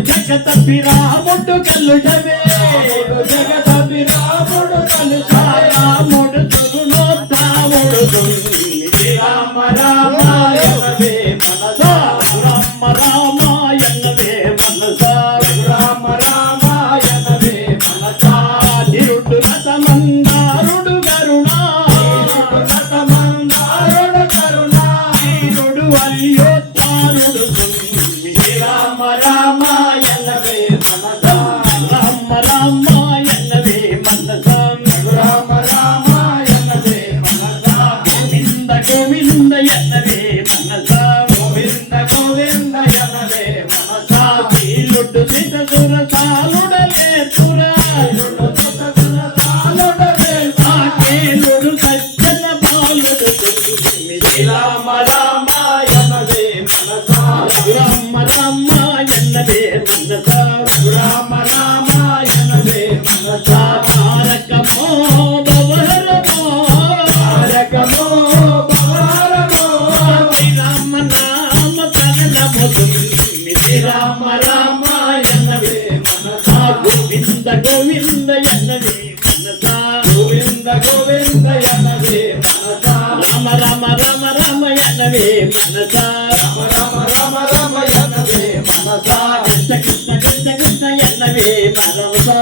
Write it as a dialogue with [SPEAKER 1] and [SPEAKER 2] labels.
[SPEAKER 1] జగతపి Ramudu కలుషవే
[SPEAKER 2] జగదపి Ramudu కలుష
[SPEAKER 1] Ramudu తరుణోద్ధాముడు
[SPEAKER 2] Rama ఎన్నవే Manasa
[SPEAKER 1] Govinda
[SPEAKER 2] Govinda యనవే Manasa.
[SPEAKER 1] వీలుడు
[SPEAKER 2] సిత సురసాలుడలే
[SPEAKER 1] Tura ఆకేలుడు
[SPEAKER 2] Rama రామాయణవే Manasa.
[SPEAKER 1] Rama రామాయణవే Manasa
[SPEAKER 2] Rama Rama ఎన్నవే Manasa
[SPEAKER 1] Govinda Govinda ఎన్నవే Manasa
[SPEAKER 2] Govinda Govinda ఎన్నవే Manasa Rama
[SPEAKER 1] Rama Rama
[SPEAKER 2] Rama ఎన్నవే Manasa
[SPEAKER 1] Rama
[SPEAKER 2] Rama
[SPEAKER 1] Rama Rama ఎన్నవే Manasa Krishna Krishna Krishna Krishna ఎన్నవే Manasa